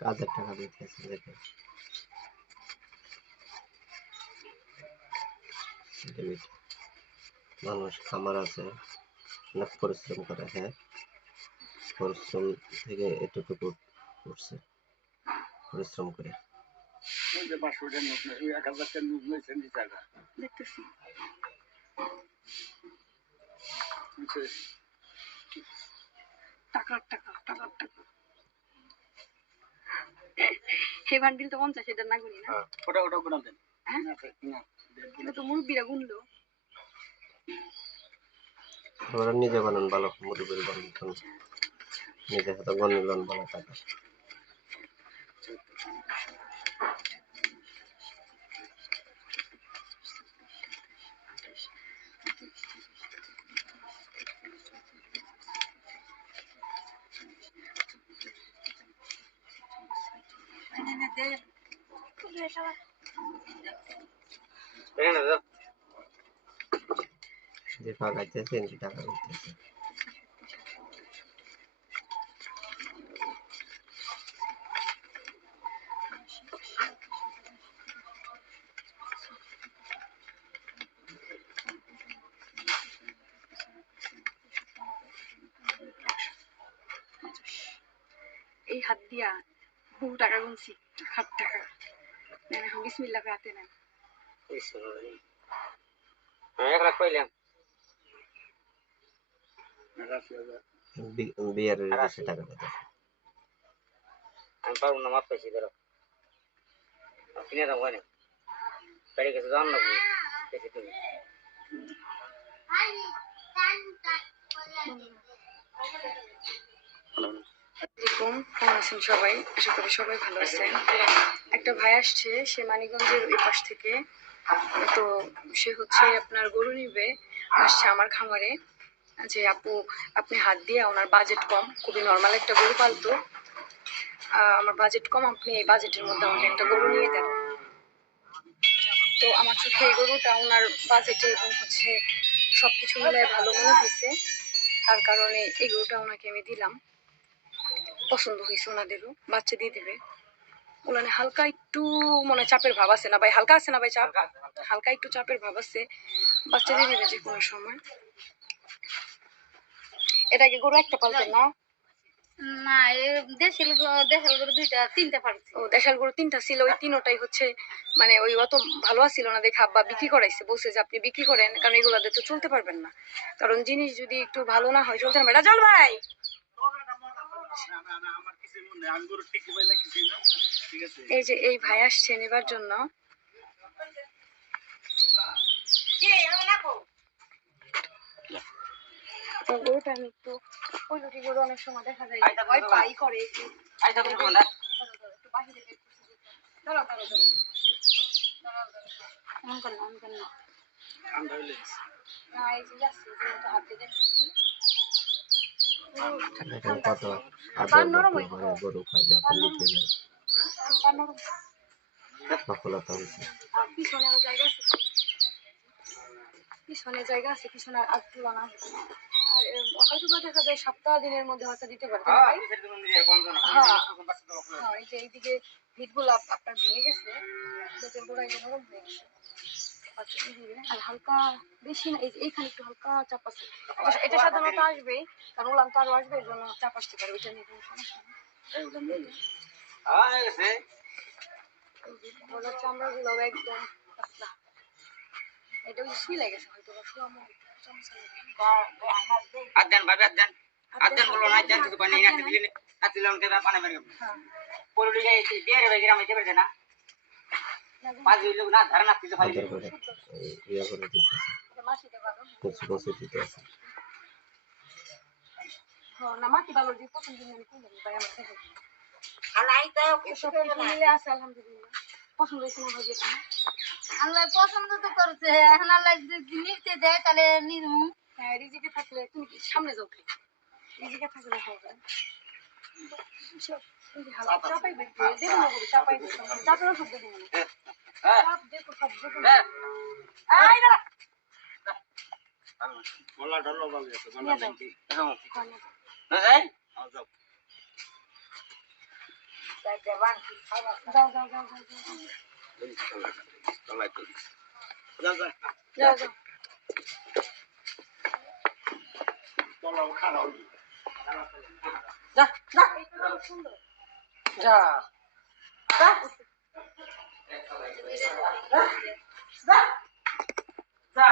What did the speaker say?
কাজের টাকা দিতেছে দেখে ডেবিট। মানুষ খামার আছে, অনেক পরিশ্রম করে। হ্যাঁ, পরিশ্রম থেকে এতটুকু করছে, পরিশ্রম করে। সেই বান্ডিল তো 50 এটা না গুনি না, ওটা ওটা গুনা দেন। হ্যাঁ এটা তো মুরব্বিরা গুনলো। ওরা নিজে বানান ভালো, মুরগির বানান নিজে হাতে গণিলেন ভালো টাকা। যে পাকাইতেছে এমনি টাকা দিতেছে। এই হাত দিয়া বহু টাকা গুনছি, হাত টাকা নেন। এখন বিসমিল্লাহ করে হাতে নেন। এক লাখ পাইলাম। বিয়ার বেশি টাকা দিতেছে। আমি পারবো না, মাপ পাইছি ধরো কিনে দাম হয় না, গাড়ি কাছে যান লাগবে বেশি তুমি। কেমন আছেন সবাই? আশা করি সবাই ভালো আছেন। একটা ভাই আসছে, সে মানিকগঞ্জের ওই পাশ থেকে। তো সে হচ্ছে আপনার গরু নিবে, আসছে আমার খামারে। যে আপু আপনি হাত দিয়ে, ওনার বাজেট কম, খুবই নর্মাল একটা গরু পালতো, আমার বাজেট কম, আপনি এই বাজেটের মধ্যে আমাকে একটা গরু নিয়ে দেন। তো আমার চোখে এই গরুটা ওনার বাজেটে এবং হচ্ছে সবকিছু মিলে ভালো মনে হয়েছে, তার কারণে এই গরুটা ওনাকে আমি দিলাম। পছন্দ হয়েছে ওনাদেরও, বাচ্চা দিয়ে দিবে। ওনানে হালকা একটু মনে চাপের ভাব আছে না ভাই? হালকা আছে না ভাই চাপ? হালকা একটু চাপের ভাব আছে, বাচ্চা দিয়ে দিবে যে কোনো সময়। এটাকে গরু একটা পালতেন না? না, দেশাল গরু দুইটা তিনটা পালছি। ও, দেশাল গরু 3টা ছিল, ওই 3টাই হচ্ছে মানে ওই অত ভালো ছিল না দেখে আব্বা বিক্রি করাইছে, বলছে যে আপনি বিক্রি করেন, কারণ এগুলাতে তো চলতে পারবেন না, কারণ জিনিস যদি একটু ভালো না হয় চলতে পারবে না। চল ভাই, এই যে এই ভাই আসছে নেবার জন্য। গরুটা আমি একটু ওই দুটি গরু অনেক সময় দেখা যায় ভয় পাই করে একটু বাহিরে বের করতে। দাঁড়াও দাঁড়াও দাঁড়াও, এমন কর না, এমন কর না। না, এই যে যাচ্ছে গরুটা হাতে দেখতেছি। এখন কত আদর যত্ন করে গরু খাইলে সফলতা হয়েছে। পিছনে আরো জায়গা আছে, পিছনে জায়গা আছে, পিছনে আর তুলনা। আর হয়তো বা দেখা যায় সপ্তাহ দিনের মধ্যে বাচ্চা দিতে পারে। হ্যাঁ, এই যে এইদিকে ভিতগুলো আপনার ভেঙে গেছে, বেতের গোড়ায় নরম হয়ে গেছে, আর হালকা বেশি না, এইখানে একটু হালকা চাপ আছে। এটা সাধারণত আসবেই, কারণ ওলাম তো আরো আসবে, এর জন্য চাপ আসতে পারে, ওইটা নিয়ে কোনো সমস্যা নেই। ওনার চামড়া গুলো একদম পাতলা, এটা ওই শুই লেগেছে হয়তো বা শুয়ামো আদান ভাবে আদান আদান বলো না, আদান তো পানি না দিলে না দিলে আমাকে পানি বের করবে। পরে দিকে দিয়ে রে গ্রামে যাবে না, পাঁচ লোক না ধারণা দিতে পারি আদর করে ইয়া করে দিতেছে, কিছু কিছু দিতেছে। না মাটি ভালো দিয়ে প্রথম দিন আমি করলাম ভাই, আমার থেকে আলাই তো সব কিছু মিলে আছে আলহামদুলিল্লাহ। পছন্দ হয়েছে না ভাই? আল্লাহ পছন্দ তো করছে, এখন আল্লাহ যদি নিতে দেয় তাহলে নিমু। হ্যাঁ, রিজিকে থাকলে তুমি কি সামনে যাও, রিজিকে থাকলে হবে। চাপাই দেখবো, চাপাই চাপের ওষুধ দেবো না, চাপ দেখো সব দেখো। বলা ঢলো বলে আছে বলা নিয়ে যাও। না যাই যাও যাও যাও যাও যাও যাও যাও যাও যা যা যা যা যা যা